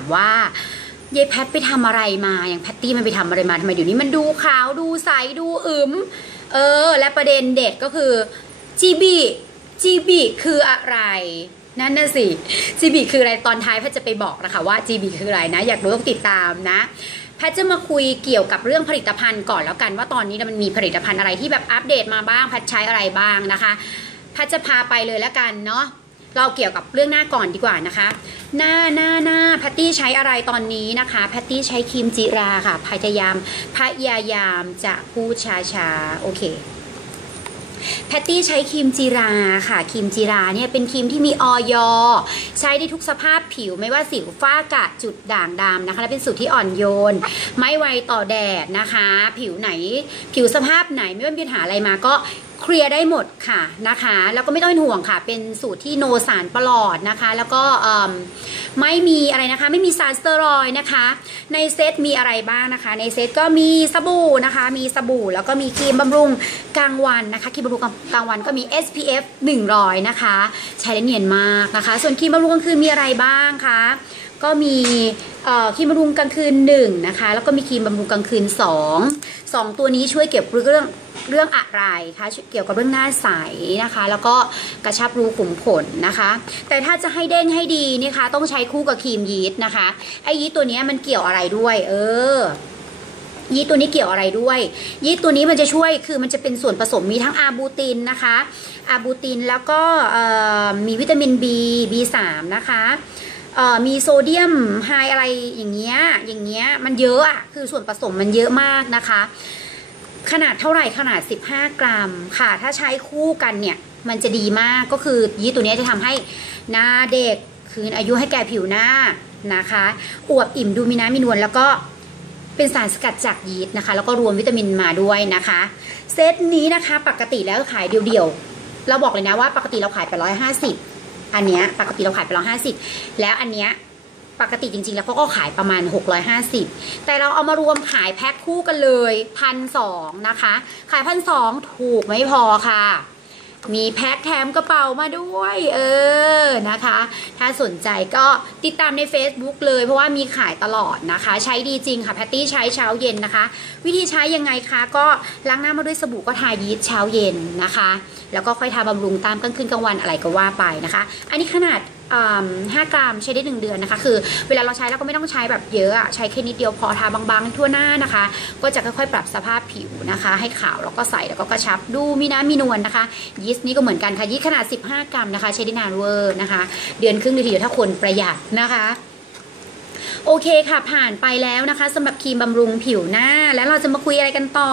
ามว่ายายแพทไปทำอะไรมาอย่างแพตตี้มันไปทำอะไรมาทำไมเดี๋ยวนี้มันดูขาวดูใสดูอึมเออ และประเด็นเด็ดก็คือจีบีจีบีคืออะไร นั่นน่ะสิจีบีคืออะไรตอนท้ายแพทจะไปบอกนะคะว่าจีบีคืออะไรนะ อยากรู้ต้องติดตามนะแพทจะมาคุยเกี่ยวกับเรื่องผลิตภัณฑ์ก่อนแล้วกันว่าตอนนี้มันมีผลิตภัณฑ์อะไรที่แบบอัปเดตมาบ้างแพทใช้อะไรบ้างนะคะแพทจะพาไปเลยแล้วกันเนาะ เราเกี่ยวกับเรื่องหน้าก่อนดีกว่านะคะ หน้าหน้าหน้าแพตตี้ใช้อะไรตอนนี้นะคะแพตตี้ใช้ครีมจิราค่ะ พยายามพยายามจะพูดช้าๆ โอเคแพตตี้ใช้ครีมจีราค่ะครีมจีราเนี่ยเป็นครีมที่มีออยใช้ได้ทุกสภาพผิวไม่ว่าสิวฝ้ากระจุดด่างดำนะคะ และเป็นสูตรที่อ่อนโยน ไม่ไวต่อแดดนะคะ ผิวไหน ผิวสภาพไหนไม่ว่ามีปัญหาอะไรมาก็ เคลียร์ได้หมดค่ะนะคะ แล้วก็ไม่ต้องเป็นห่วงค่ะ เป็นสูตรที่โนสารปลอดนะคะ แล้วก็ไม่มีอะไรนะคะ ไม่มีสารสเตียรอยนะคะ ในเซตมีอะไรบ้างนะคะ ในเซตก็มีสบู่นะคะ มีสบู่แล้วก็มีครีมบำรุงกลางวันนะคะครีมบำรุงกลางวันก็มี SPF 100 นะคะ ใช้แล้เนียนมากนะคะ ส่วนครีมบำรุงกลางคืนมีอะไรบ้างคะก็มีครีมบำรุงกลางคืน1นะคะแล้วก็มีครีมบำรุงกลางคืน 2 2 ตัวนี้ช่วยเก็บเรื่อง เรื่องอะไรคะเกี่ยวกับเรื่องหน้าใสนะคะ แล้วก็กระชับรูขุมขนนะคะ แต่ถ้าจะให้เด้งให้ดีนี่คะ ต้องใช้คู่กับครีมยีสต์นะคะไอ้ยีสต์ตัวนี้มันเกี่ยวอะไรด้วย เออยีสต์ตัวนี้เกี่ยวอะไรด้วย ยีสต์ตัวนี้มันจะช่วยคือมันจะเป็นส่วนผสมมีทั้งอาบูตินนะคะอาบูตินแล้วก็มีวิตามิน B B3 นะคะมีโซเดียมไฮอะไรอย่างเงี้ยอย่างเงี้ยมันเยอะอะคือส่วนผสมมันเยอะมากนะคะ ขนาดเท่าไหร่ขนาด 15 กรัมค่ะ ถ้าใช้คู่กันเนี่ย มันจะดีมากก็คือยีตัวนี้จะทำให้หน้าเด็กคืนอายุให้แก่ผิวหน้านะคะ อวบอิ่มดูมีน้ำมีนวลแล้วก็เป็นสารสกัดจากยีสต์นะคะ แล้วก็รวมวิตามินมาด้วยนะคะ เซตนี้นะคะปกติแล้วขายเดียวๆ เราบอกเลยนะว่าปกติเราขายไปร้อยห้าสิบอันเนี้ยปกติเราขายไปร้อยห้าสิบแล้วอันเนี้ย ปกติจริงๆ แล้วเขาก็ขายประมาณ 650 แต่เราเอามารวมขายแพ็คคู่กันเลยพันสองนะคะ ขายพันสองถูกไม่พอค่ะ มีแพ็คแถมกระเป๋ามาด้วย เออนะคะ ถ้าสนใจก็ติดตามใน Facebook เลยเพราะว่ามีขายตลอดนะคะ ใช้ดีจริงค่ะ แพตตี้ใช้เช้าเย็นนะคะ วิธีใช้ยังไงคะก็ล้างหน้ามาด้วยสบู่ก็ทายีสต์เช้าเย็นนะคะ แล้วก็ค่อยทาบำรุงตามกลางคืนกลางวันอะไรก็ว่าไปนะคะ อันนี้ขนาด ห้ากรัมใช้ได้ 1 เดือนนะคะ คือเวลาเราใช้เราก็ไม่ต้องใช้แบบเยอะใช้แค่นิดเดียวพอทาบางๆ ทั่วหน้านะคะ ก็จะค่อยๆ ปรับสภาพผิวนะคะ ให้ขาวแล้วก็ใสแล้วก็กระชับดูมีน้ำมีนวลนะคะยีสต์นี่ก็เหมือนกันค่ะยีสต์ขนาด 15 กรัมนะคะ ใช้ได้นานเวอร์นะคะ เดือนครึ่งทีเดียวถ้าคนประหยัดนะคะ โอเคค่ะผ่านไปแล้วนะคะสำหรับครีมบำรุงผิวหน้า แล้วเราจะมาคุยอะไรกันต่อ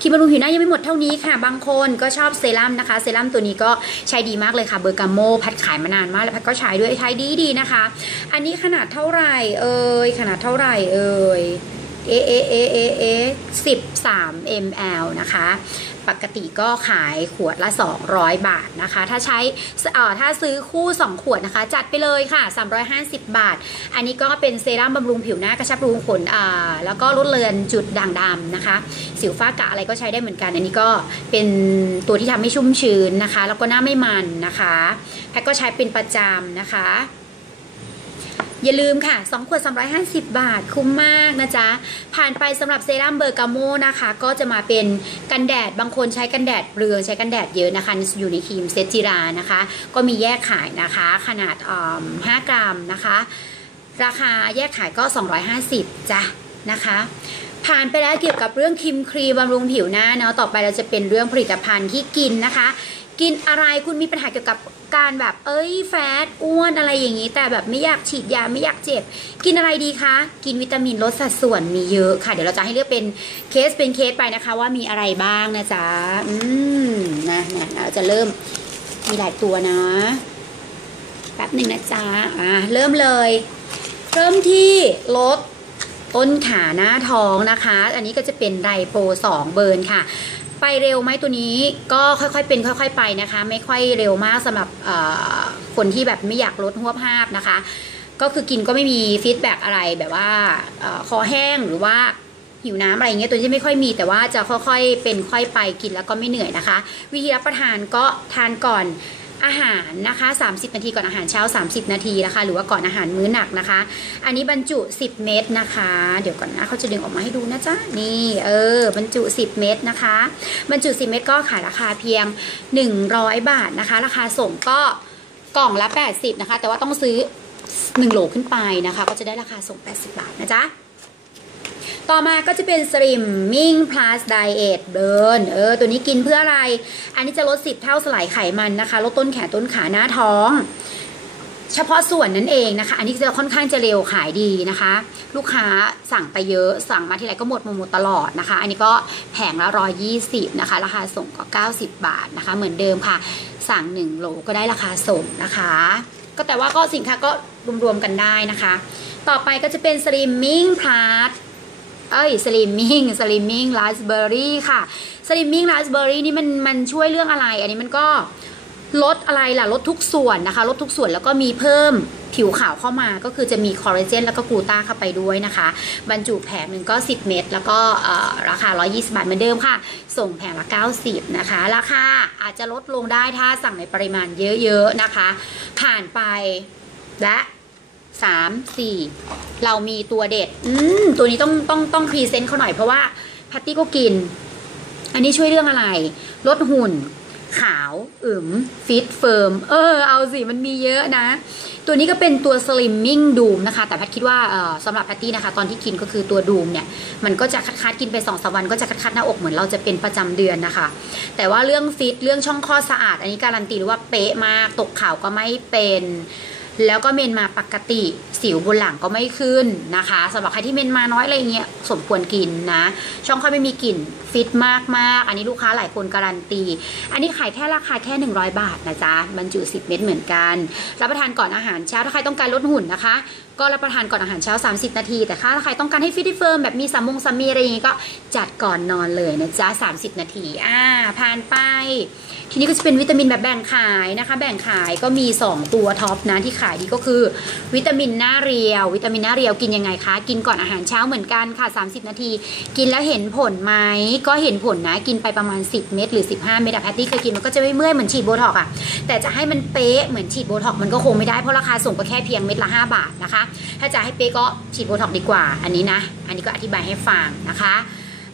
ครีมบำรุงผิวหน้ายังไม่หมดเท่านี้ค่ะ บางคนก็ชอบเซรั่มนะคะ เซรั่มตัวนี้ก็ใช้ดีมากเลยค่ะเบอร์กาโมพัดขายมานานมากแล้วพัดก็ใช้ด้วยใช้ดีดีนะคะ อันนี้ขนาดเท่าไหร่เอ่ยขนาดเท่าไหร่เอ่ยเอเอเอเอเอสิบสาม ml นะคะ ปกติก็ขายขวดละ 200 บาทนะคะ ถ้าใช้ถ้าซื้อคู่ 2 ขวดนะคะ จัดไปเลยค่ะ 350 บาท อันนี้ก็เป็นเซรั่มบำรุงผิวหน้ากระชับรูขุมขนแล้วก็ลดเลือนจุดด่างดำนะคะ สิวฟ้ากะอะไรก็ใช้ได้เหมือนกัน อันนี้ก็เป็นตัวที่ทำให้ชุ่มชื้นนะคะ แล้วก็หน้าไม่มันนะคะแพทก็ใช้เป็นประจำนะคะ อย่าลืมค่ะ 2 ขวด 350 บาทคุ้มมากนะจ๊ะ ผ่านไปสำหรับเซรั่มเบอร์กาโมนะคะ ก็จะมาเป็นกันแดดบางคนใช้กันแดดเรืองใช้กันแดดเยอะนะคะอยู่ในครีมเซจิรานะคะ ก็มีแยกขายนะคะ ขนาด5กรัมนะคะ ราคาแยกขายก็ 250จ้ะนะคะผ่านไปแล้วเกี่ยวกับเรื่องครีมครีมบำรุงผิวหน้าเนาะต่อไปเราจะเป็นเรื่องผลิตภัณฑ์ที่กินนะคะ กินอะไรคุณมีปัญหาเกี่ยวกับการแบบ เอ้ยแฟตอ้วนอะไรอย่างนี้ แต่แบบไม่อยากฉีดยาไม่อยากเจ็บ กินอะไรดีคะ กินวิตามินลดสัดส่วนมีเยอะค่ะ เดี๋ยวเราจะให้เลือกเป็นเคสเป็นเคสไปนะคะ ว่ามีอะไรบ้างนะจ๊ะอืมนะนะเราจะเริ่มมีหลายตัวนะแป๊บหนึ่งนะจ๊ะอ่าเริ่มเลย เริ่มที่ลดต้นขาหน้าท้องนะคะ อันนี้ก็จะเป็นไดโปร2เบิร์นค่ะ ไปเร็วไหมตัวนี้ก็ค่อยๆเป็นค่อย ๆ ไปนะคะ ไม่ค่อยเร็วมากสำหรับคนที่แบบไม่อยากลดหัวภาพนะคะ ก็คือกินก็ไม่มีฟีดแบ็กอะไรแบบว่าคอแห้งหรือว่าหิวน้ำอะไรเงี้ยตัวที่ไม่ค่อยมีแต่ว่าจะค่อยๆเป็นค่อยไปกินแล้วก็ไม่เหนื่อยนะคะ วิธีรับประทานก็ทานก่อน อาหารนะคะ 30 นาทีก่อนอาหารเช้า 30 นาทีนะคะ หรือว่าก่อนอาหารมื้อหนักนะคะ อันนี้บรรจุ 10 เม็ดนะคะ เดี๋ยวก่อนนะเขาจะดึงออกมาให้ดูนะจ๊ะนี่เออบรรจุ 10 เม็ดนะคะ บรรจุ 10 เม็ดก็ขายราคาเพียง 100 บาทนะคะ ราคาส่งก็กล่องละ 80 นะคะ แต่ว่าต้องซื้อ 1 โหลขึ้นไปนะคะ ก็จะได้ราคาส่ง 80 บาทนะจ๊ะ ต่อมาก็จะเป็น Slimming Plus Diet Burn เออตัวนี้กินเพื่ออะไร อันนี้จะลด10เท่าสลายไขมันนะคะ ลดต้นแขนต้นขาหน้าท้อง เฉพาะส่วนนั่นเองนะคะ อันนี้จะค่อนข้างจะเร็วขายดีนะคะ ลูกค้าสั่งไปเยอะสั่งมาทีไรก็หมดหมดหมดตลอดนะคะ อันนี้ก็แผงละร้อยี่สิบนะคะ ราคาส่งก็90บบาทนะคะ เหมือนเดิมค่ะ สั่ง1โหลก็ได้ราคาส่งนะคะ ก็แต่ว่าก็สินค้าก็รวมๆกันได้นะคะ ต่อไปก็จะเป็น Slimming Plus เอ้ยสลิมมิ่งสลิมมิ่งราสเบอร์รี่ค่ะสลิมมิ่งราสเบอร์รี่นี่มันมันช่วยเรื่องอะไร อันนี้มันก็ลดอะไรล่ะลดทุกส่วนนะคะ ลดทุกส่วนแล้วก็มีเพิ่มผิวขาวเข้ามาก็คือจะมีคอลลาเจนแล้วก็กลูตาเข้าไปด้วยนะคะ บรรจุแผงหนึ่งก็ 10 เม็ดแล้วก็ราคา 120 บาทเหมือนเดิมค่ะ ส่งแผงละ 90 นะคะ ราคาอาจจะลดลงได้ถ้าสั่งในปริมาณเยอะๆนะคะ ผ่านไปและ สามสี่เรามีตัวเด็ด อืมตัวนี้ต้องต้องต้องพรีเซนต์เขาหน่อยเพราะว่าแพตตี้ก็กิน อันนี้ช่วยเรื่องอะไร ลดหุ่น ขาวอึมฟิตเฟิร์ม เออ เอาสิ มันมีเยอะนะ ตัวนี้ก็เป็นตัว Slimming Doom นะคะ แต่แพทคิดว่าสำหรับแพตตี้นะคะ ตอนที่กินก็คือตัวดูมเนี่ย มันก็จะคัดๆกินไปสองสวันก็จะคัดๆหน้าอกเหมือนเราจะเป็นประจำเดือนนะคะ แต่ว่าเรื่องฟิตเรื่องช่องคลอดสะอาด อันนี้การันตีว่าเป๊ะมาก ตกขาวก็ไม่เป็น แล้วก็เมนมาปกติสิวบนหลังก็ไม่ขึ้นนะคะสำหรับใครที่เมนมาน้อยอะไรเงี้ยสมควรกินนะ ช่องคลอดไม่มีกลิ่นฟิตมากมากอันนี้ลูกค้าหลายคนการันตี อันนี้ขายแค่ราคาแค่ 100 บาทนะจ๊ะบรรจุ 10 เม็ดเหมือนกัน รับประทานก่อนอาหารเช้าถ้าใครต้องการลดหุ่นนะคะก็รับประทานก่อนอาหารเช้า 30 นาที แต่ถ้าใครต้องการให้ฟิตเฟิร์มแบบมีสามมงสามีอะไรอย่างงี้ก็จัดก่อนนอนเลยนะจ๊ะ 30 นาทีอ่าผ่านไป ทีนี้ก็จะเป็นวิตามินแบบแบ่งขายนะคะ แบ่งขายก็มี 2 ตัวท็อปนะที่ขายดีก็คือ วิตามินหน้าเรียว วิตามินหน้าเรียวกินยังไงคะ กินก่อนอาหารเช้าเหมือนกันค่ะ 30 นาที กินแล้วเห็นผลไหมก็เห็นผลนะกินไปประมาณ 10 เม็ดหรือ 15 เม็ดอะแพตตี้เคยกินมันก็จะไม่เมื่อยเหมือนฉีดโบท็อกอะแต่จะให้มันเป๊ะเหมือนฉีดโบท็อกมันก็คงไม่ได้เพราะราคาส่งก็แค่เพียงเม็ดละ 5 บาทนะคะถ้าจะให้เป๊ก็ฉีดโบท็อกดีกว่า อันนี้นะ อันนี้ก็อธิบายให้ฟังนะคะ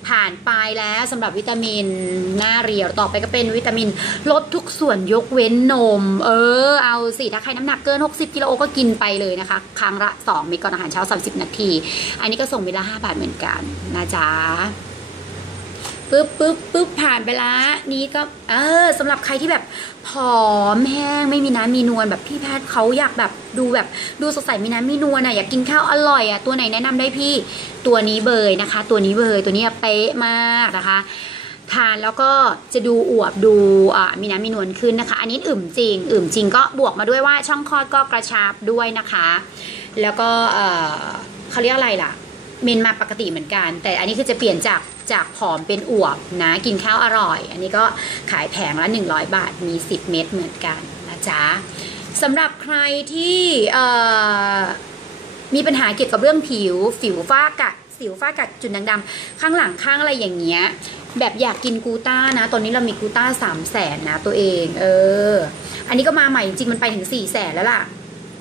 ผ่านไปแล้วสำหรับวิตามินหน้าเรียวต่อไปก็เป็นวิตามินลดทุกส่วนยกเว้นนม เออ เอาสิ ถ้าใครน้ำหนักเกิน 60กิโลก็กินไปเลยนะคะ ครั้งละ 2 เม็ดก่อนอาหารเช้า 30 นาที อันนี้ก็ส่งเวลา 5 บาทเหมือนกันนะจ๊ะ ปึ๊บปึ๊บปึ๊บผ่านไปละนี้ก็เออสำหรับใครที่แบบผอมแห้งไม่มีน้ำมีนวลแบบพี่แพทย์เขาอยากแบบดูแบบดูสดใสมีน้ำมีนวลอะอยากกินข้าวอร่อยอะตัวไหนแนะนำได้พี่ตัวนี้เบยนะคะ ตัวนี้เบยตัวนี้เป๊ะมากนะคะทานแล้วก็จะดูอวบดูอ่ามีน้ำมีนวลขึ้นนะคะ อันนี้อึมจริง อึมจริงก็บวกมาด้วยว่าช่องคลอดก็กระชับด้วยนะคะ แล้วก็เขาเรียกอะไรล่ะ เมนมาปกติเหมือนกัน แต่อันนี้คือจะเปลี่ยนจากจากผอมเป็นอวบนะกินข้าวอร่อย อันนี้ก็ขายแผงละ 100 บาทมี 10 เม็ดเหมือนกันนะจ๊ะสำหรับใครที่มีปัญหาเกี่ยวกับเรื่องผิวผิวฝ้ากัดสิวฝ้ากัดจุดด่างดำๆข้างหลังข้างอะไรอย่างเงี้ยแบบอยากกินกูต้านะ ตอนนี้เรามีกูต้าสามแสนนะตัวเอง เออ อันนี้ก็มาใหม่จริงมันไปถึงสี่แสนแล้วล่ะ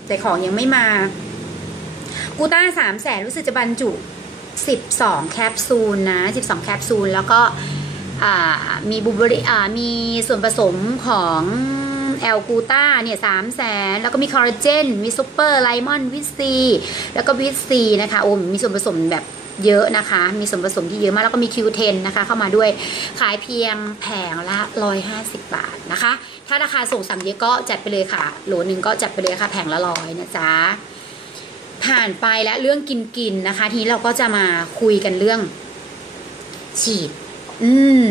แต่ของยังไม่มา กูต้าสามแสนรู้สึกจะบรรจุ 12 แคปซูลนะ 12 แคปซูล แล้วก็มีบูเบอรี่มีส่วนผสมของแอลกูต้าเนี่ยสามแสนแล้วก็มีคอลลาเจน มีซูเปอร์ไลมอนวิตซี แล้วก็วิตซีนะคะ โอ้มีส่วนผสมแบบเยอะนะคะ มีส่วนผสมที่เยอะมาก แล้วก็มีคิวเทนนะคะ เข้ามาด้วย ขายเพียงแผงละ 150 บาทนะคะ ถ้าราคาส่งสั่งเยอะก็จัดไปเลยค่ะ โหลหนึ่งก็จัดไปเลยค่ะ แผงละร้อยนะจ๊ะ ผ่านไปแล้วเรื่องกินกินนะคะ ทีนี้เราก็จะมาคุยกันเรื่อง ฉีด อืม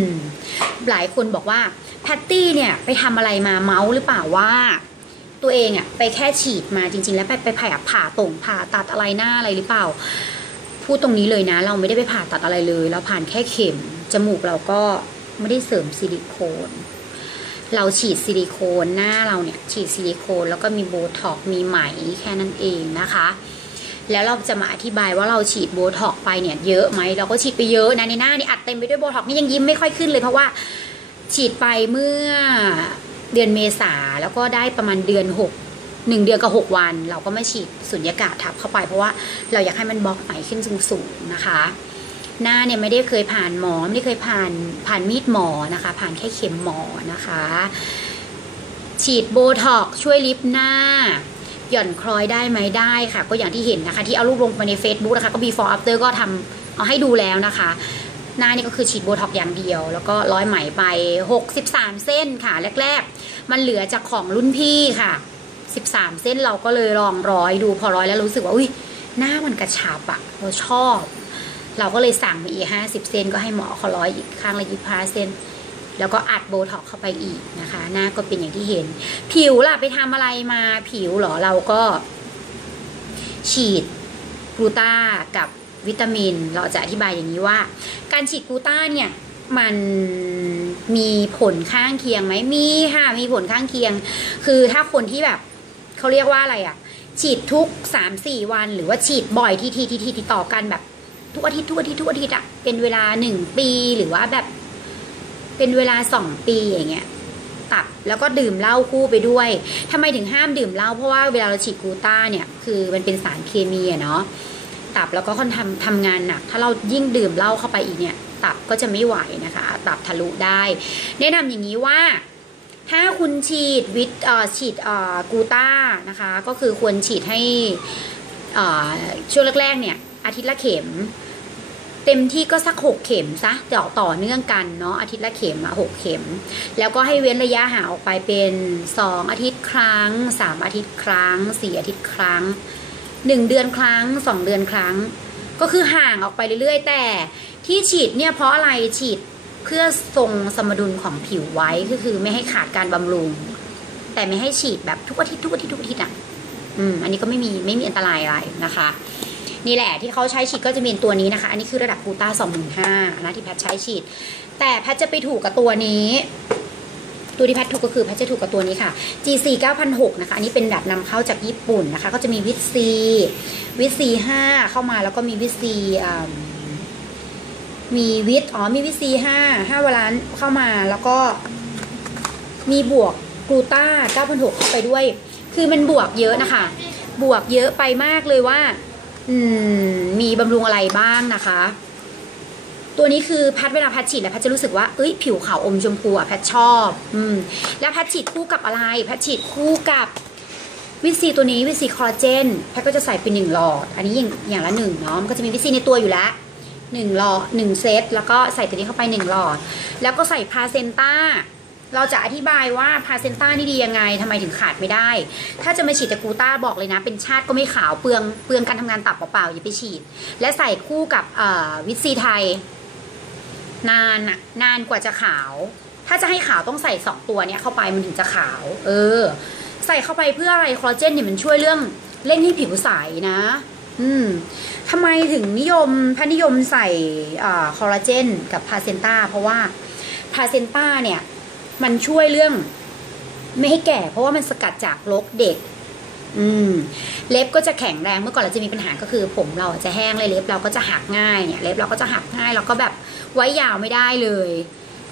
หลายคนบอกว่าแพตตี้เนี่ยไปทำอะไรมาเมาส์หรือเปล่าว่า ตัวเองอะไปแค่ฉีดมาจริง ๆ แล้วไปไปผ่าผ่าตรงผ่าตัดอะไรหน้าอะไรหรือเปล่า พูดตรงนี้เลยนะ เราไม่ได้ไปผ่าตัดอะไรเลย เราผ่านแค่เข็ม จมูกเราก็ไม่ได้เสริมซิลิโคน เราฉีดซิลิโคนหน้าเราเนี่ยฉีดซิลิโคนแล้วก็มีโบท็อกมีไหมแค่นั้นเองนะคะ แล้วเราจะมาอธิบายว่าเราฉีดโบท็อกไปเนี่ยเยอะไหมเราก็ฉีดไปเยอะนะในหน้านี่อัดเต็มไปด้วยโบท็อกนี่ยังยิ้มไม่ค่อยขึ้นเลยเพราะว่าฉีดไปเมื่อเดือนเมษาแล้วก็ได้ประมาณเดือนหกหนึ่งเดือนกับหกวัน เราก็ไมาฉีดสุญญากาศทับเข้าไปเพราะว่าเราอยากให้มันบล็อกไหมขึ้นสูงๆนะคะ หน้าเนี่ยไม่ได้เคยผ่านหมอไม่ได้เคยผ่านผ่านมีดหมอนะคะ ผ่านแค่เข็มหมอนะคะ ฉีดโบท็อกช่วยลิฟหน้า หย่อนคล้อยได้ไหมได้ค่ะ ก็อย่างที่เห็นนะคะ ที่เอารูปลงไปใน Facebook นะคะ ก็ before after ก็ทำเอาให้ดูแล้วนะคะ หน้านี่ก็คือฉีดโบท็อกอย่างเดียว แล้วก็ร้อยไหมไป 63 เส้นค่ะ แรก ๆ มันเหลือจากของรุ่นพี่ค่ะ 13 เส้นเราก็เลยลองร้อยดูพอร้อยแล้วรู้สึกว่าอุ้ยหน้ามันกระชับอะเราชอบ เราก็เลยสั่งมาอีก50เซนก็ให้หมอเขาร้อยอีกข้างละยี่ห้าเซนแล้วก็อัดโบท็อกเข้าไปอีกนะคะ หน้าก็เป็นอย่างที่เห็น ผิวล่ะไปทำอะไรมาผิวหรอเราก็ ฉีดกลูต้ากับวิตามิน เราจะอธิบายอย่างนี้ว่า การฉีดกลูต้าเนี่ยมันมีผลข้างเคียงไหมมีค่ะมีผลข้างเคียง คือถ้าคนที่แบบเขาเรียกว่าอะไรอะฉีดทุกสามสี่วัน หรือว่าฉีดบ่อยทีทีทีทีติดต่อกันแบบ ทุกอาทิตย์ทุกอาทิตย์ทุกอาทิตย์อะเป็นเวลาหนึ่งปีหรือว่าแบบ เป็นเวลาสองปีอย่างเงี้ยตับแล้วก็ดื่มเหล้าคู่ไปด้วยทำไมถึงห้ามดื่มเหล้าเพราะว่าเวลาเราฉีดกูต้าเนี่ยคือมันเป็นสารเคมีอะเนาะตับแล้วก็คนทำทำงานหนัก ถ้าเรายิ่งดื่มเหล้าเข้าไปอีกเนี่ย ตับก็จะไม่ไหวนะคะ ตับทะลุได้ แนะนำอย่างนี้ว่าถ้าคุณฉีดวิตฉีดกูต้านะคะ ก็คือควรฉีดให้ช่วงแรกๆเนี่ยอาทิตย์ละเข็ม เต็มที่ก็สักหกเข็มซะต่อต่อเนื่องกันเนาะอาทิตย์ละเข็มอะหกเข็ม แล้วก็ให้เว้นระยะห่างออกไปเป็นสองอาทิตย์ครั้งสามอาทิตย์ครั้งสี่อาทิตย์ครั้งหนึ่งเดือนครั้งสองเดือนครั้ง ก็คือห่างออกไปเรื่อยๆ แต่ที่ฉีดเนี่ยเพราะอะไรฉีดเพื่อทรงสมดุลของผิวไว้ก็คือไม่ให้ขาดการบำรุง แต่ไม่ให้ฉีดแบบทุกอาทิตย์ทุกอาทิตย์ทุกอาทิตย์อะอืมอันนี้ก็ไม่มีไม่มีอันตรายอะไรนะคะ นี่แหละที่เขาใช้ฉีดก็จะเป็นตัวนี้นะคะ อันนี้คือระดับกูต้าสองหมื่นห้านะที่แพทใช้ฉีด แต่แพทจะไปถูกกับตัวนี้ตัวที่แพทถูกก็คือแพทจะถูกกับตัวนี้ค่ะ GC 9006 นะคะ อันนี้เป็นแบบนำเข้าจากญี่ปุ่นนะคะ ก็จะมีวิตซีวิตซีห้าเข้ามาแล้วก็มีวิตซีมีวิตอ๋อ มีวิตซีห้าห้าวาลานเข้ามาแล้วก็มีบวกกลูต้า9,6เข้าไปด้วย คือมันบวกเยอะนะคะ บวกเยอะไปมากเลยว่า มีบำรุงอะไรบ้างนะคะ ตัวนี้คือแพทย์เวลาแพทย์ฉีดแล้วแพทย์จะรู้สึกว่าเอ้ยผิวขาวอมชมพูอะแพทย์ชอบ อืม แล้วแพทย์ฉีดคู่กับอะไรแพทย์ฉีดคู่กับวิตซีตัวนี้วิตซีคอลลาเจนแพทก็จะใส่เป็นหนึ่งหลอด อันนี้อย่างอย่างละหนึ่งเนาะมันก็จะมีวิตซีในตัวอยู่แล้วหนึ่งหลอดหนึ่งเซตแล้วก็ใส่ตัวนี้เข้าไปหนึ่งหลอด แล้วก็ใส่พาเซนต้า เราจะอธิบายว่าพาเซนต้านี่ดียังไงทำไมถึงขาดไม่ได้ ถ้าจะมาฉีดจากกูต้าบอกเลยนะ เป็นชาติก็ไม่ขาวเปลืองเปลืองการทำงานตับเปล่าๆอย่าไปฉีด และใส่คู่กับวิตซีไทย นานอะนานกว่าจะขาว ถ้าจะให้ขาวต้องใส่สองตัวเนี้ยเข้าไปมันถึงจะขาว เออ ใส่เข้าไปเพื่ออะไรคอลลาเจนเนี่ยมันช่วยเรื่องเร่งให้ผิวใสนะ อืมทำไมถึงนิยมพนิยมใส่คอลลาเจนกับพาเซนต้าเพราะว่าพาเซนต้าเนี่ย มันช่วยเรื่องไม่ให้แก่ เพราะว่ามันสกัดจากรกเด็ก อืม เล็บก็จะแข็งแรงเมื่อก่อนเราจะมีปัญหาก็คือ ผมเราจะแห้งเลยเล็บเราก็จะหักง่ายเนี่ย เล็บเราก็จะหักง่ายแล้วก็แบบไว้ยาวไม่ได้เลย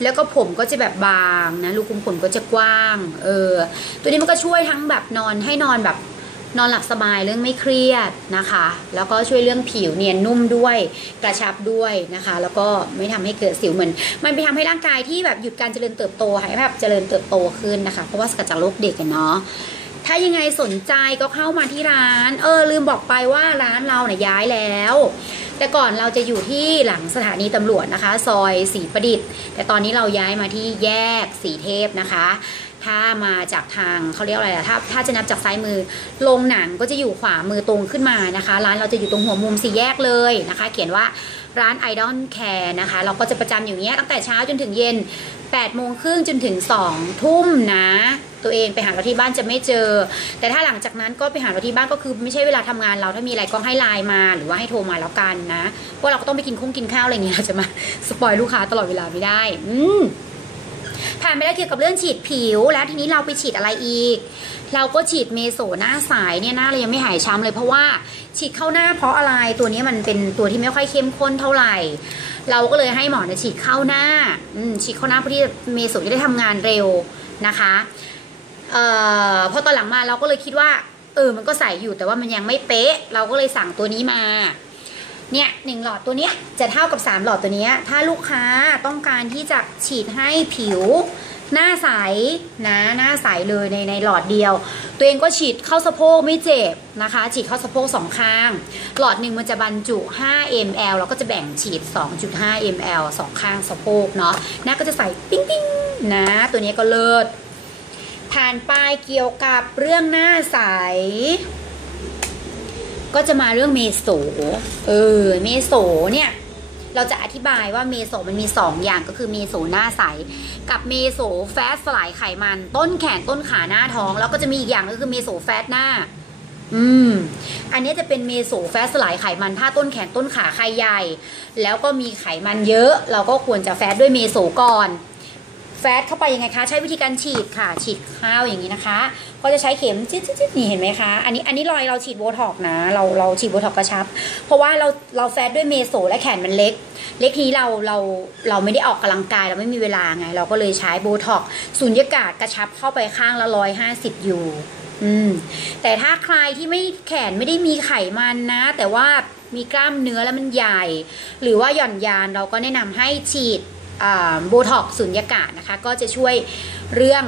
แล้วก็ผมก็จะแบบบางนะรูขุมขนก็จะกว้าง เออ ตัวนี้มันก็ช่วยทั้งแบบนอนให้นอนแบบ นอนหลับสบายเรื่องไม่เครียดนะคะ แล้วก็ช่วยเรื่องผิวเนียนนุ่มด้วยกระชับด้วยนะคะ แล้วก็ไม่ทำให้เกิดสิวเหมือน มันไปทำให้ร่างกายที่แบบหยุดการเจริญเติบโตให้แบบเจริญเติบโตขึ้นนะคะ เพราะว่าสกัดจากโรคเด็กกันเนาะถ้ายังไงสนใจก็เข้ามาที่ร้าน เออลืมบอกไปว่าร้านเราเนี่ยย้ายแล้ว แต่ก่อนเราจะอยู่ที่หลังสถานีตำรวจนะคะ ซอยสีประดิษฐ์ แต่ตอนนี้เราย้ายมาที่แยกสีเทพนะคะ ถ้ามาจากทางเขาเรียกอะไรอะถ้าถ้าจะนับจากซ้ายมือโรงหนังก็จะอยู่ขวามือตรงขึ้นมานะคะ ร้านเราจะอยู่ตรงหัวมุมสี่แยกเลยนะคะ เขียนว่าร้านไอดอลแคร์นะคะ เราก็จะประจำอยู่เนี้ยตั้งแต่เช้าจนถึงเย็น8โมงครึ่งจนถึง2ทุ่มนะ ตัวเองไปหาเราที่บ้านจะไม่เจอ แต่ถ้าหลังจากนั้นก็ไปหาเราที่บ้านก็คือไม่ใช่เวลาทำงานเราถ้ามีอะไรก็ให้ไลน์มาหรือว่าให้โทรมาแล้วกันนะเพราะเราก็ต้องไปกินข้งกินข้าวอะไรเงี้ยเราจะมาสปอยลูกค้าตลอดเวลาไม่ได้ อืม ผ่านไปแล้วเกี่ยวกับเรื่องฉีดผิว แล้วทีนี้เราไปฉีดอะไรอีก เราก็ฉีดเมโซหน้าสายเนี่ยหน้าเรายังไม่หายช้ำเลยเพราะว่าฉีดเข้าหน้าเพราะอะไรตัวนี้มันเป็นตัวที่ไม่ค่อยเข้มข้นเท่าไหร่ เราก็เลยให้หมอเนี่ยฉีดเข้าหน้าอฉีดเข้าหน้าเพื่อที่เมโซจะได้ทำงานเร็วนะคะเอ่อพอตอนหลังมาเราก็เลยคิดว่าเออมันก็ใส่อยู่แต่ว่ามันยังไม่เป๊ะ เราก็เลยสั่งตัวนี้มา เนี่ยหนึ่งหลอดตัวเนี้ยจะเท่ากับ 3 หลอดตัวเนี้ยถ้าลูกค้าต้องการที่จะฉีดให้ผิวหน้าใสนะหน้าใสเลยในในหลอดเดียว ตัวเองก็ฉีดเข้าสะโพกไม่เจ็บนะคะ ฉีดเข้าสะโพกสองข้าง หลอดหนึ่งมันจะบรรจุ 5 ml เราก็จะแบ่งฉีด 2.5 ml สองข้างสะโพกเนาะหน้าก็จะใสปิ้งปิ้งนะ ตัวนี้ก็เลิศผ่านไปเกี่ยวกับเรื่องหน้าใส ก็จะมาเรื่องเมโสเออเมโสเนี่ยเราจะอธิบายว่าเมโสมันมี2อย่างก็คือเมโสหน้าใส กับเมโสแฟตสลายไขมัน ต้นแขนต้นขาหน้าท้อง แล้วก็จะมีอีกอย่างก็คือเมโสแฟตหน้า อืม อันนี้จะเป็นเมโสแฟตสลายไขมัน ถ้าต้นแขนต้นขาใครใหญ่ แล้วก็มีไขมันเยอะ เราก็ควรจะแฟตด้วยเมโสก่อน ฟตเข้าไปยังไงคะ ใช้วิธีการฉีดค่ะ ฉีดข้าวอย่างนี้นะคะ ก็จะใช้เข็มจิ๊ดจิ๊ดจิ๊ดนี่เห็นไหมคะ อันนี้อันนี้รอยเราฉีดโบท็อกนะ เราเราฉีดโบท็อกกระชับ เพราะว่าเราเราแฟตด้วยเมโสและแขนมันเล็ก เล็กทีเราเราเราไม่ได้ออกกำลังกายเราไม่มีเวลาไง เราก็เลยใช้โบท็อกสุญญากาศกระชับเข้าไปข้างละร้อยห้าสิบยูอืมแต่ถ้าใครที่ไม่แขนไม่ได้มีไขมันนะ แต่ว่ามีกล้ามเนื้อแล้วมันใหญ่ หรือว่าหย่อนยานเราก็แนะนำให้ฉีด โบท็อกสุญญากาศนะคะ ก็จะช่วยเรื่อง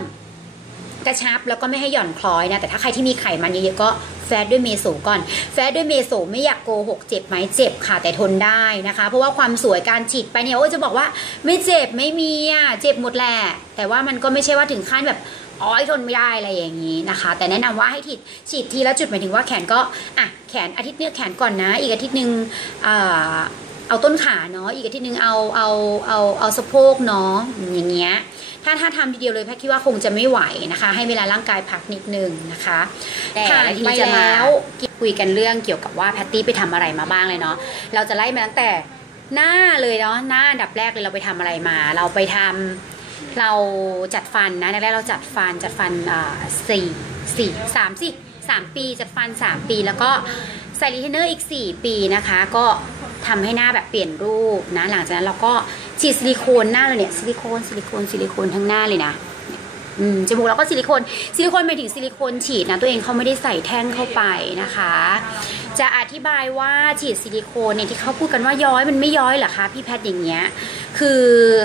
กระชับแล้วก็ไม่ให้หย่อนคล้อยนะ แต่ถ้าใครที่มีไขมันเยอะๆก็แฟตด้วยเมโซก่อน แฟตด้วยเมโซไม่อยากโกหกเจ็บไหมเจ็บค่ะแต่ทนได้นะคะ เพราะว่าความสวยการฉีดไปเนี่ยโอ้จะบอกว่าไม่เจ็บไม่มีอะเจ็บหมดแหละแต่ว่ามันก็ไม่ใช่ว่าถึงขั้นแบบอ๋อยทนไม่ได้อะไรอย่างนี้นะคะ แต่แนะนำว่าให้ฉีดฉีดทีละจุดหมายถึงว่าแขนก็อะแขนอาทิตย์เนี้ยแขนก่อนนะ อีกอาทิตย์หนึ่งอ่า เอาต้นขาเนาะอีกอาทิตย์หนึ่งเอาเอาเอาเอาสะโพกเนาะอย่างเงี้ยถ้าถ้าทำทีเดียวเลยแพทย์คิดว่าคงจะไม่ไหวนะคะ ให้เวลาร่างกายพักนิดนึงนะคะแต่ผ่านทีไปนี้จะมาแล้วคุยกันเรื่องเกี่ยวกับว่าแพตตี้ไปทำอะไรมาบ้างเลยเนาะเราจะไล่มาตั้งแต่หน้าเลยเนาะหน้าอันดับแรกเลยเราไปทำอะไรมา เราไปทำเราจัดฟันนะแรกๆเราจัดฟันจัดฟันอ่าสี่สี่สามสิสามปีจัดฟันสามปี แล้วก็ใส่รีเทนเนอร์อีกสี่ปีนะคะ ก็ ทำให้หน้าแบบเปลี่ยนรูปนะ หลังจากนั้นเราก็ฉีดซิลิโคนหน้าเราเนี่ยซิลิโคนซิลิโคนซิลิโคนทั้งหน้าเลยนะอืมจมูกเราก็ซิลิโคนซิลิโคนไปถึงซิลิโคนฉีดนะตัวเองเขาไม่ได้ใส่แท่งเข้าไปนะคะ จะอธิบายว่าฉีดซิลิโคนเนี่ยที่เขาพูดกันว่าย้อยมันไม่ย้อยเหรอคะพี่แพทย์อย่างเงี้ยคือ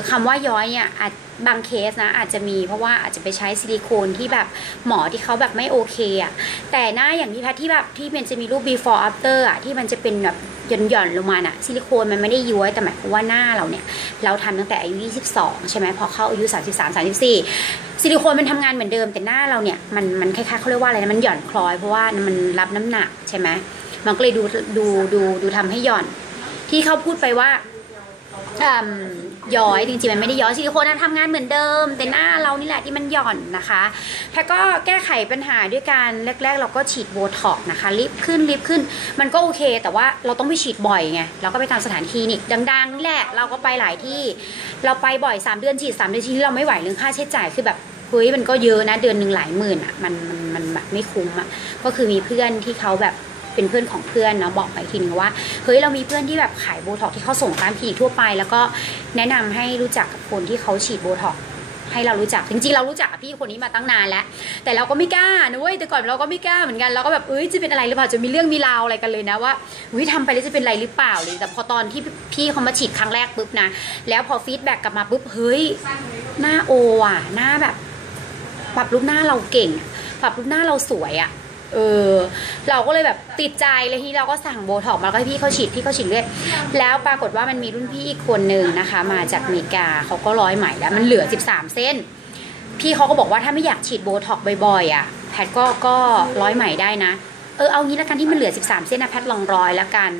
คำว่าย้อยเนี่ยอาจบางเคสนะอาจจะมีเพราะว่าอาจจะไปใช้ซิลิโคนที่แบบหมอที่เขาแบบไม่โอเคอะแต่หน้าอย่างพี่แพทย์ที่แบบที่มันจะมีรูป before after อะที่มันจะเป็นแบบหย่อนๆลงมาน่ะซิลิโคนมันไม่ได้ย้อยแต่หมายความว่าหน้าเราเนี่ย เราทำตั้งแต่อายุ 22 ใช่ไหมพอเข้าอายุ 33 34 ซิลิโคนมันทำงานเหมือนเดิมแต่หน้าเราเนี่ยมันมันคล้ายๆเขาเรียกว่าอะไรนะมันหย่อนคล้อยเพราะว่ามันรับน้ำหนักใช่ไหมมันก็เลยดูดูดูดูทำให้หย่อน ที่เขาพูดไปว่าย้อยจริงๆมันไม่ได้ย้อยซิลิโคนะทำงานเหมือนเดิม แต่หน้าเรานี่แหละที่มันหย่อนนะคะแพทก็แก้ไขปัญหาด้วยการแรก ๆ เราก็ฉีดโบท็อกนะคะรีบขึ้นรีบขึ้น มันก็โอเค แต่ว่าเราต้องไปฉีดบ่อยไงเราก็ไปตามสถานคลินิกดังๆนี่แหละเราก็ไปหลายที่ เราไปบ่อย 3 เดือนฉีด 3 เดือนฉีดที่เราไม่ไหวเรื่องค่าใช้จ่ายคือแบบเฮ้ยมันก็เยอะนะเดือนหนึ่งหลายหมื่นอะมันมันมันแบบไม่คุ้มอะก็คือมีเพื่อนที่เขาแบบ เป็นเพื่อนของเพื่อนเนาะบอกไปทีนึงว่าเฮ้ยเรามีเพื่อนที่แบบขายโบท็อกซ์ที่เขาส่งตามคลินิกทั่วไป แล้วก็แนะนำให้รู้จักกับคนที่เขาฉีดโบท็อกซ์ให้เรารู้จัก จริงๆ เรารู้จักพี่คนนี้มาตั้งนานแล้ว แต่เราก็ไม่กล้านะเว้ย แต่ก่อนเราก็ไม่กล้าเหมือนกัน เราก็แบบ เอ้ย จะเป็นอะไรหรือเปล่า จะมีเรื่องมีราวอะไรกันเลยนะว่าอุ้ยทำไปแล้วจะเป็นอะไรหรือเปล่าเลย แต่พอตอนที่พี่เขามาฉีดครั้งแรกปุ๊บนะ แล้วพอฟีดแบ็กกลับมาปุ๊บ เฮ้ย หน้าโออะ หน้าแบบ ปรับรูปหน้าเราเก่ง ปรับรูปหน้าเราสวยอะ เออ เราก็เลยแบบติดใจเลยที่เราก็สั่งโบท็อกมาแล้วก็ให้พี่เขาฉีดพี่เขาฉีดเลือดแล้วปรากฏว่ามันมีรุ่นพี่อีกคนหนึ่งนะคะ มาจากอเมริกาเขาก็ร้อยใหม่แล้วมันเหลือ 13 เส้น พี่เขาก็บอกว่าถ้าไม่อยากฉีดโบท็อกบ่อยๆอะแพทก็ก็ร้อยใหม่ได้นะ เออเอางี้แล้วกันที่มันเหลือ 13 เส้นนะแพทลองร้อยแล้วกัน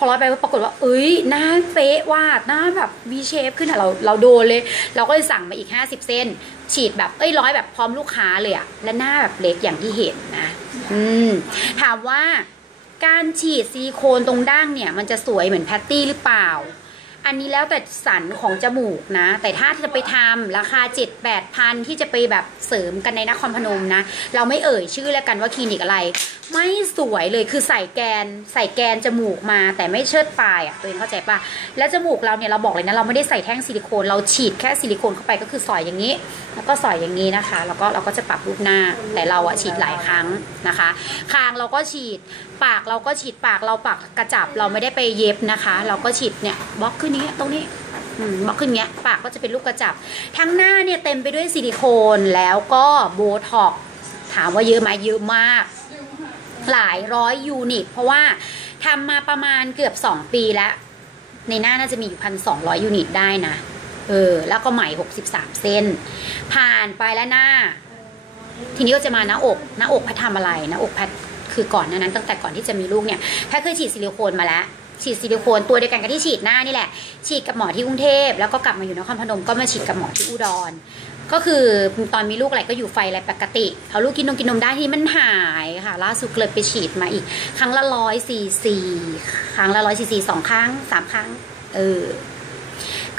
พอร้อยไปปรากฏว่า เอ้ยหน้าเป๊ะวาดหน้าแบบวีเชฟขึ้นอะเราเราโดนเลย เราก็เลยสั่งมาอีก 50 เส้น ฉีดแบบเอ้ยร้อยแบบพร้อมลูกค้าเลยอะและหน้าแบบเล็กอย่างที่เห็นนะอืมถามว่าการฉีดซิลิโคนตรงด่างเนี่ย มันจะสวยเหมือนแพตตี้หรือเปล่า อันนี้แล้วแต่สันของจมูกนะ แต่ถ้าจะไปทำราคา 7 8พันที่จะไปแบบเสริมกันในนครพนมนะ เราไม่เอ่ยชื่อแล้วกันว่าคลินิกอะไร ไม่สวยเลยคือใส่แกน ใส่แกนจมูกมา แต่ไม่เชิดปลายอะ่ะตัวเองเข้าใจปะแล้วจมูกเราเนี่ยเราบอกเลยนะเราไม่ได้ใส่แท่งซิลิโคนเราฉีดแค่ซิลิโคนเข้าไปก็คือสอยอย่างนี้ แล้วก็สอยอย่างนี้นะคะ แล้วก็เราก็จะปรับรูปหน้าแต่เราอะฉีดหลายครั้งนะคะ คางเราก็ฉีด ปากเราก็ฉีดปากเราปากกระจับเราไม่ได้ไปเย็บนะคะ เราก็ฉีดเนี่ยบล็อกขึ้นนี้ตรงนี้บล็อกขึ้นเงี้ยปากก็จะเป็นลูกกระจับ ทั้งหน้าเนี่ยเต็มไปด้วยซิลิโคนแล้วก็โบท็อกถามว่าเยอะไหมเยอะมาก หลายร้อยยูนิต เพราะว่าทำมาประมาณเกือบ 2 ปีแล้ว ในหน้าน่าจะมีอยู่พันสองยูนิตได้นะ เออ แล้วก็ใหม่ 63 เส้น ผ่านไปแล้วหน้า ทีนี้ก็จะมาหน้าอก หน้าอกแพทย์ทำอะไร หน้าอกแพทย์ คือก่อนนานั้นตั้งแต่ก่อนที่จะมีลูกเนี่ยแพทย์เคยฉีดซิลิโคนมาแล้วฉีดซิลิโคนตัวเดียวกันกับที่ฉีดหน้านี่แหละ ฉีดกับหมอที่กรุงเทพแล้วก็กลับมาอยู่นครพนมก็มาฉีดกับหมอที่อุดร ก็คือตอนมีลูกอะไรก็อยู่ไฟอะไรปกติ เอาลูกกินนมกินนมได้ที่มันหายค่ะ ล่าสุดเลยไปฉีดมาอีก ครั้งละร้อยซีซีครั้งละร้อยซีซีสองครั้งสามครั้ง เออ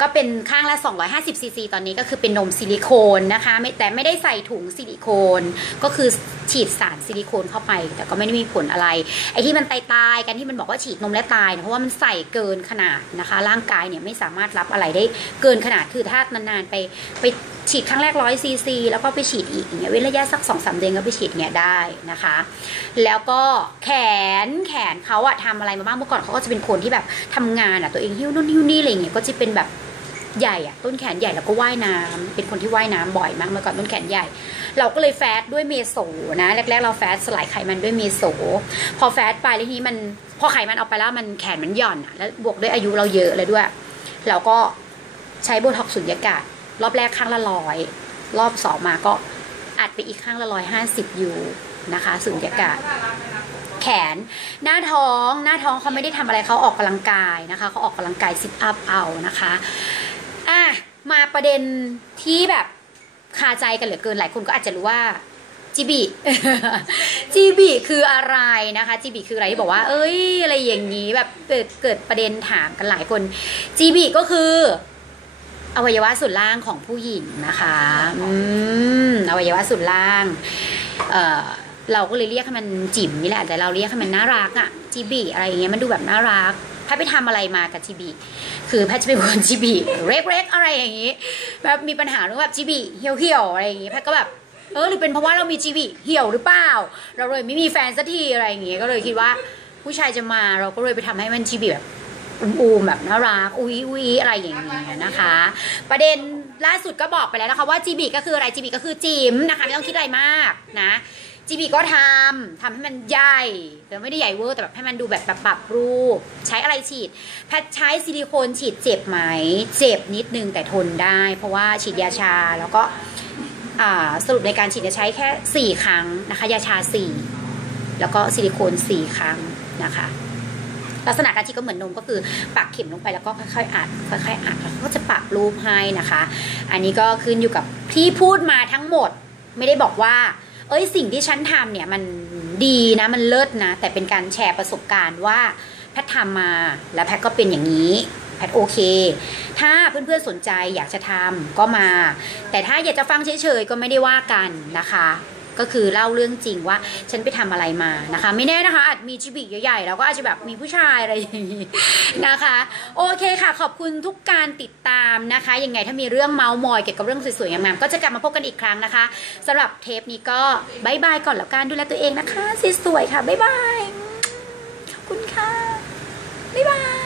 ก็เป็นข้างละ 250ซีซีตอนนี้ก็คือเป็นนมซิลิโคนนะคะ ไม่แต่ไม่ได้ใส่ถุงซิลิโคน ก็คือ ฉีดสารซิลิโคนเข้าไป แต่ก็ไม่ได้มีผลอะไร ไอ้ที่มันตายตายๆกันที่มันบอกว่าฉีดนมและตายเนี่ยเพราะว่ามันใส่เกินขนาดนะคะ ร่างกายเนี่ยไม่สามารถรับอะไรได้เกินขนาดคือถ้านานๆไปไปฉีดครั้งแรกร้อยซีซีแล้วก็ไปฉีดอีกอย่างเงี้ยเว้นระยะสักสองสามเดือนก็ไปฉีดเงี้ยได้นะคะ แล้วก็แขนแขนเขาอะทำอะไรมาบ้างเมื่อก่อนเขาก็จะเป็นคนที่แบบทำงานอะตัวเองหิ้วนู่นหิ้วนี่อะไรเงี้ยก็จะเป็นแบบใหญ่อะต้นแขนใหญ่แล้วก็ว่ายน้ำเป็นคนที่ว่ายน้ำบ่อยมากเมื่อก่อนต้นแขนใหญ่ เราก็เลยแฟตด้วยเมโซนะแรกๆ เราแฟตสลายไขมันด้วยเมโซพอแฟตไปแล้วทีนี้มันพอไขมันออกไปแล้วมันแขนมันหย่อนอะแล้วบวกด้วยอายุเราเยอะเลยด้วย เราก็ใช้โบท็อกซ์สุญญากาศ รอบแรกข้างละร้อยรอบสองมาก็อัดไปอีกข้างละร้อยห้าสิบยูนะคะสุญญากาศแขนหน้าท้องหน้าท้องเขาไม่ได้ทำอะไรเขาออกกำลังกายนะคะเขาออกกำลังกายซิทอัพเอานะคะอะมาประเด็นที่แบบ คาใจกันเหลือเกินหลายคนก็อาจจะรู้ว่าจีบีจีบีคืออะไรนะคะจีบีคืออะไรที่บอกว่า เอ้ย อะไรอย่างนี้แบบเกิดเกิดประเด็นถามกันหลายคนจีบีก็คืออวัยวะส่วนล่างของผู้หญิงนะคะอืมอวัยวะส่วนล่าง เอ่อเราก็เลยเรียกให้มันจิ๋มนี่แหละแต่เราเรียกให้มันน่ารักอะจีบีอะไรอย่างเงี้ยมันดูแบบน่ารักแพทย์ไปทำอะไรมากับจีบีคือแพทย์จะเป็นคนจีบีเล็กๆอะไรอย่างงี้แบบมีปัญหาเรื่องแบบจีบีเหี่ยวๆอะไรอย่างงี้แพทย์ก็แบบเออหรือเป็นเพราะว่าเรามีจีบีเหี่ยวหรือเปล่า เราเลยไม่มีแฟนสักทีอะไรอย่างงี้ก็เลยคิดว่าผู้ชายจะมาเราก็เลยไปทำให้มันจีบีแบบอูมๆแบบน่ารักอุ้ยอุ้ยอะไรอย่างเงี้นะคะ ประเด็นล่าสุดก็บอกไปแล้วนะคะว่าจีบีก็คืออะไรจีบีก็คือจิมนะคะไม่ต้องคิดอะไรมากนะ จีบีก็ทำทำให้มันใหญ่แต่ไม่ได้ใหญ่เวอร์แต่แบบให้มันดูแบบแบบปรับรูป ใช้อะไรฉีด แพทใช้ซิลิโคนฉีดเจ็บไหม เจ็บนิดนึงแต่ทนได้ เพราะว่าฉีดยาชาแล้วก็สรุปในการฉีดจะใช้แค่ 4 ครั้งนะคะ ยาชา 4 แล้วก็ซิลิโคน 4 ครั้งนะคะ ลักษณะการฉีดก็เหมือนนมก็คือปักเข็มลงไปแล้วก็ค่อยๆอัดค่อยๆอัดแล้วก็จะปรับรูปให้นะคะ อันนี้ก็ขึ้นอยู่กับที่พูดมาทั้งหมดไม่ได้บอกว่า เอ้ยสิ่งที่ฉันทำเนี่ยมันดีนะมันเลิศนะ แต่เป็นการแชร์ประสบการณ์ว่าแพททำมาแล้วแพทก็เป็นอย่างนี้แพทโอเค ถ้าเพื่อนๆสนใจอยากจะทำก็มา แต่ถ้าอยากจะฟังเฉยๆก็ไม่ได้ว่ากันนะคะ ก็คือเล่าเรื่องจริงว่าฉันไปทำอะไรมานะคะ ไม่แน่นะคะ อาจมีจิบิใหญ่ๆแล้วก็อาจจะแบบมีผู้ชายอะไรอย่างนี้นะคะ โอเคค่ะ ขอบคุณทุกการติดตามนะคะยังไงถ้ามีเรื่องเมาส์มอยเกี่ยวกับเรื่องสวยๆงามๆก็จะกลับมาพบกันอีกครั้งนะคะสำหรับเทปนี้ก็บายบายก่อนแล้วกันดูแลตัวเองนะคะสวยๆค่ะบายบายคุณค่ะบายบาย